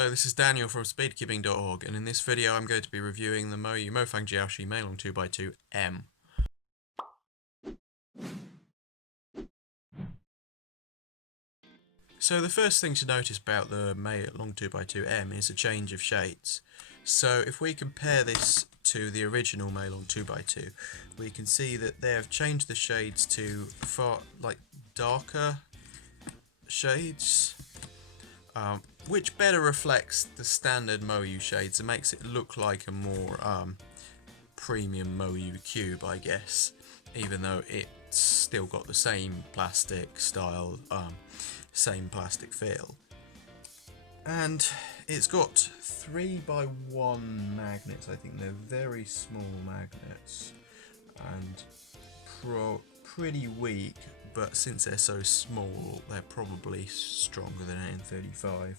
Hello, this is Daniel from speedcubing.org, and in this video I'm going to be reviewing the Mofang Jiaoshi Meilong 2x2M. So the first thing to notice about the Meilong 2x2M is a change of shades. So if we compare this to the original Meilong 2x2, we can see that they have changed the shades to far darker shades. Which better reflects the standard Moyu shades and makes it look like a more premium Moyu cube, I guess, even though it's still got the same plastic style, same plastic feel. And it's got 3x1 magnets. I think they're very small magnets and pretty weak, but since they're so small they're probably stronger than an N35.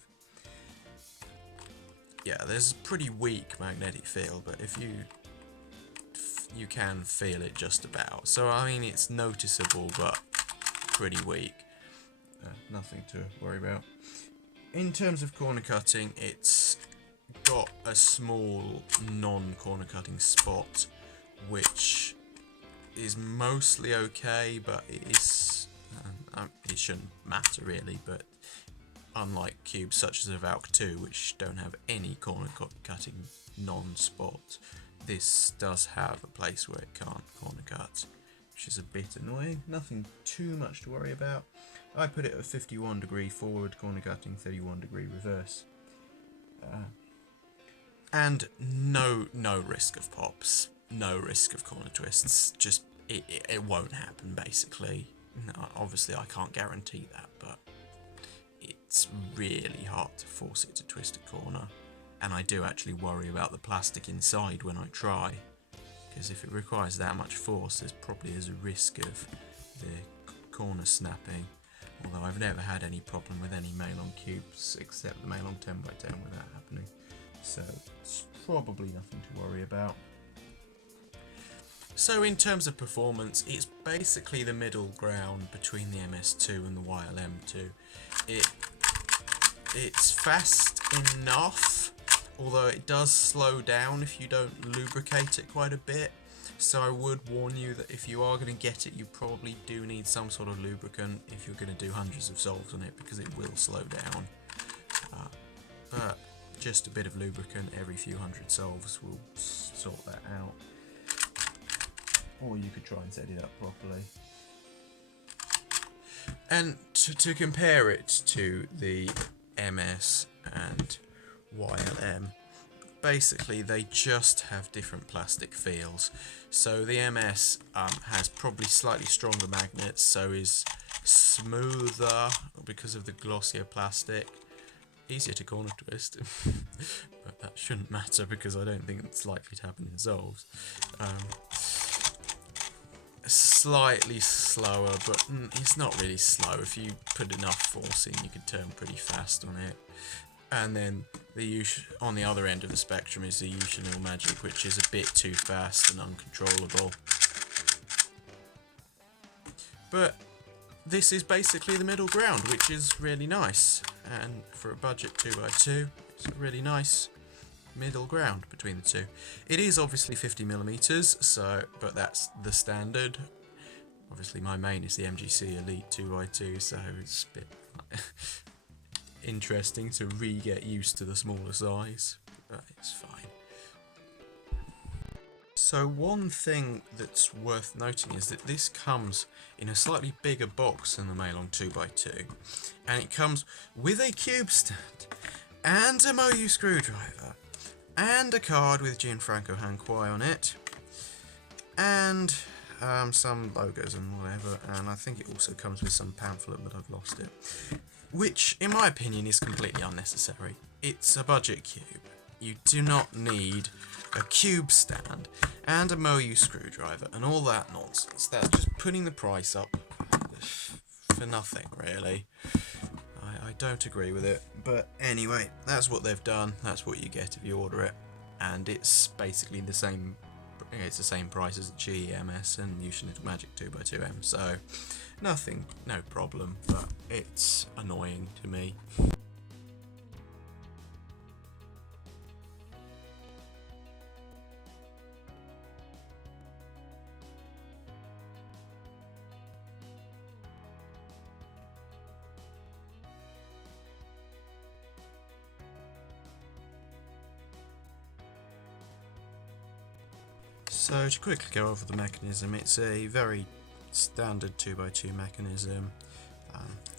Yeah, there's a pretty weak magnetic field, but if you can feel it just about. So I mean, it's noticeable but pretty weak. Nothing to worry about. In terms of corner cutting, it's got a small non-corner cutting spot, which is mostly okay, but it is it shouldn't matter really. But unlike cubes such as a Valk 2, which don't have any corner cutting non-spot, this does have a place where it can't corner cut, which is a bit annoying. Nothing too much to worry about. I put it at 51 degree forward corner cutting, 31 degree reverse, and no risk of pops, no risk of corner twists. Just it won't happen basically. No, obviously I can't guarantee that, but it's really hard to force it to twist a corner, and I do actually worry about the plastic inside when I try, because if it requires that much force, there's probably a risk of the corner snapping. Although I've never had any problem with any Meilong cubes except the Meilong 10x10 with that happening, so it's probably nothing to worry about. So in terms of performance, it's basically the middle ground between the MS2 and the YLM2. It's fast enough, although it does slow down if you don't lubricate it quite a bit. So I would warn you that if you are going to get it, you probably do need some sort of lubricant if you're going to do hundreds of solves on it, because it will slow down. But just a bit of lubricant every few hundred solves will sort that out. Or you could try and set it up properly. And to compare it to the MS and YLM, basically they just have different plastic feels. So the MS has probably slightly stronger magnets, so is smoother because of the glossier plastic, easier to corner twist. But that shouldn't matter because I don't think it's likely to happen in solves. Slightly slower, but it's not really slow. If you put enough force in, you can turn pretty fast on it. And then on the other end of the spectrum is the Yushinil Magic, which is a bit too fast and uncontrollable. But this is basically the middle ground, which is really nice. And for a budget 2x2, it's a really nice middle ground between the two. It is obviously 50mm, so but that's the standard. Obviously my main is the MGC Elite 2x2, so it's a bit interesting to get used to the smaller size, but it's fine. So one thing that's worth noting is that this comes in a slightly bigger box than the Meilong 2x2, and it comes with a cube stand and a Moyu screwdriver and a card with Gianfranco Hanquai on it, and some logos and whatever, and I think it also comes with some pamphlet, but I've lost it, which in my opinion is completely unnecessary. It's a budget cube. You do not need a cube stand and a Moyu screwdriver and all that nonsense. That's just putting the price up for nothing, really. I don't agree with it, but anyway, that's what they've done. That's what you get if you order it, and it's basically the same. It's the same price as the GEMS and Yushinil Magic 2x2M, so nothing, no problem, but it's annoying to me. So to quickly go over the mechanism, it's a very standard 2x2 mechanism.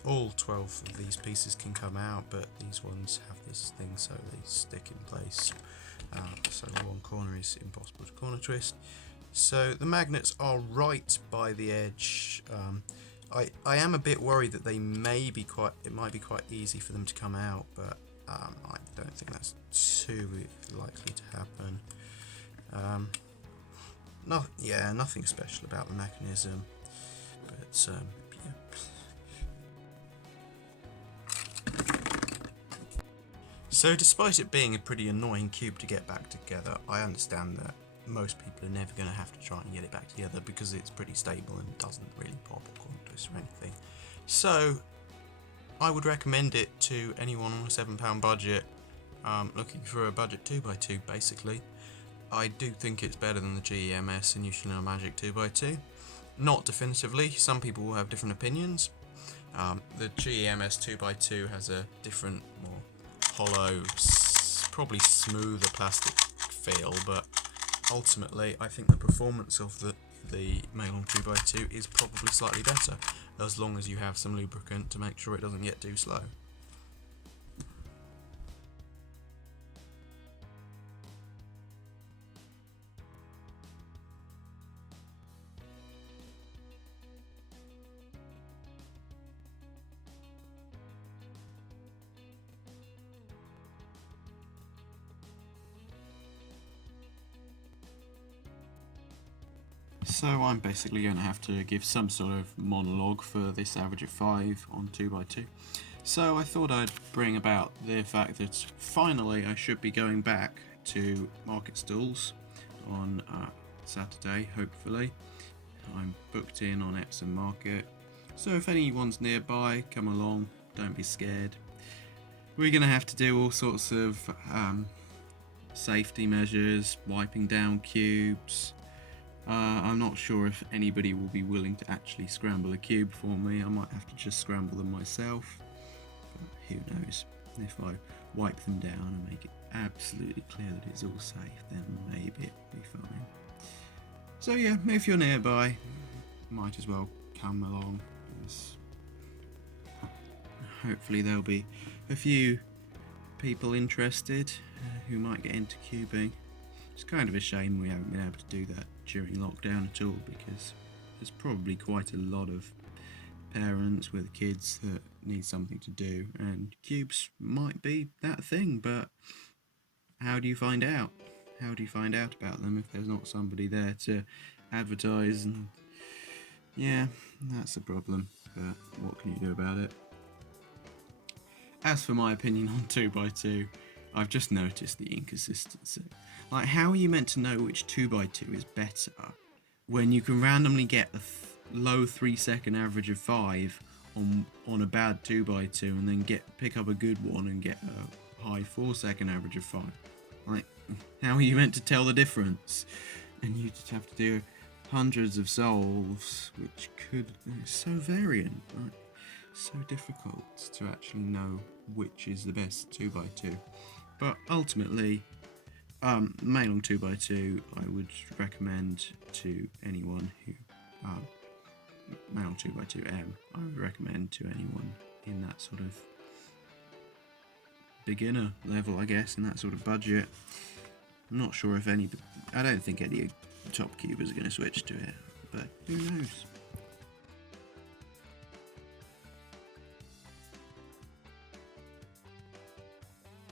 All 12 of these pieces can come out, but these ones have this thing so they stick in place. So one corner is impossible to corner twist. So the magnets are right by the edge. I am a bit worried that it might be quite easy for them to come out, but I don't think that's too likely to happen. Nothing special about the mechanism, but yeah. So despite it being a pretty annoying cube to get back together, I understand that most people are never going to have to try and get it back together because it's pretty stable and doesn't really pop or corner twist or anything. So I would recommend it to anyone on a £7 budget, looking for a budget 2x2 basically. I do think it's better than the GEMS and You Shall Know Magic 2x2. Not definitively, some people will have different opinions. The GEMS 2x2 has a different, more hollow, probably smoother plastic feel, but ultimately I think the performance of the Meilong 2x2 is probably slightly better, as long as you have some lubricant to make sure it doesn't get too slow. So I'm basically going to have to give some sort of monologue for this average of 5 on 2x2. So I thought I'd bring about the fact that finally I should be going back to market stalls on Saturday, hopefully. I'm booked in on Epsom Market, so if anyone's nearby, come along, don't be scared. We're going to have to do all sorts of safety measures, wiping down cubes. I'm not sure if anybody will be willing to actually scramble a cube for me. I might have to just scramble them myself, but who knows. If I wipe them down and make it absolutely clear that it's all safe, then maybe it'll be fine. So yeah, if you're nearby, might as well come along. Hopefully there'll be a few people interested who might get into cubing. It's kind of a shame we haven't been able to do that during lockdown at all, because there's probably quite a lot of parents with kids that need something to do, and cubes might be that thing, but how do you find out? How do you find out about them if there's not somebody there to advertise? And yeah, that's a problem, but what can you do about it? As for my opinion on 2x2, I've just noticed the inconsistency. Like, how are you meant to know which 2x2 is better when you can randomly get a low 3-second average of 5 on a bad 2x2 and then pick up a good one and get a high 4-second average of 5? Like, how are you meant to tell the difference? And you just have to do hundreds of solves, which it's so variant, right? So difficult to actually know which is the best 2x2. But ultimately, Meilong 2x2 I would recommend to anyone who Meilong 2x2M I would recommend to anyone in that sort of beginner level, I guess, in that sort of budget. I'm not sure if I don't think any top cubers are going to switch to it, but who knows.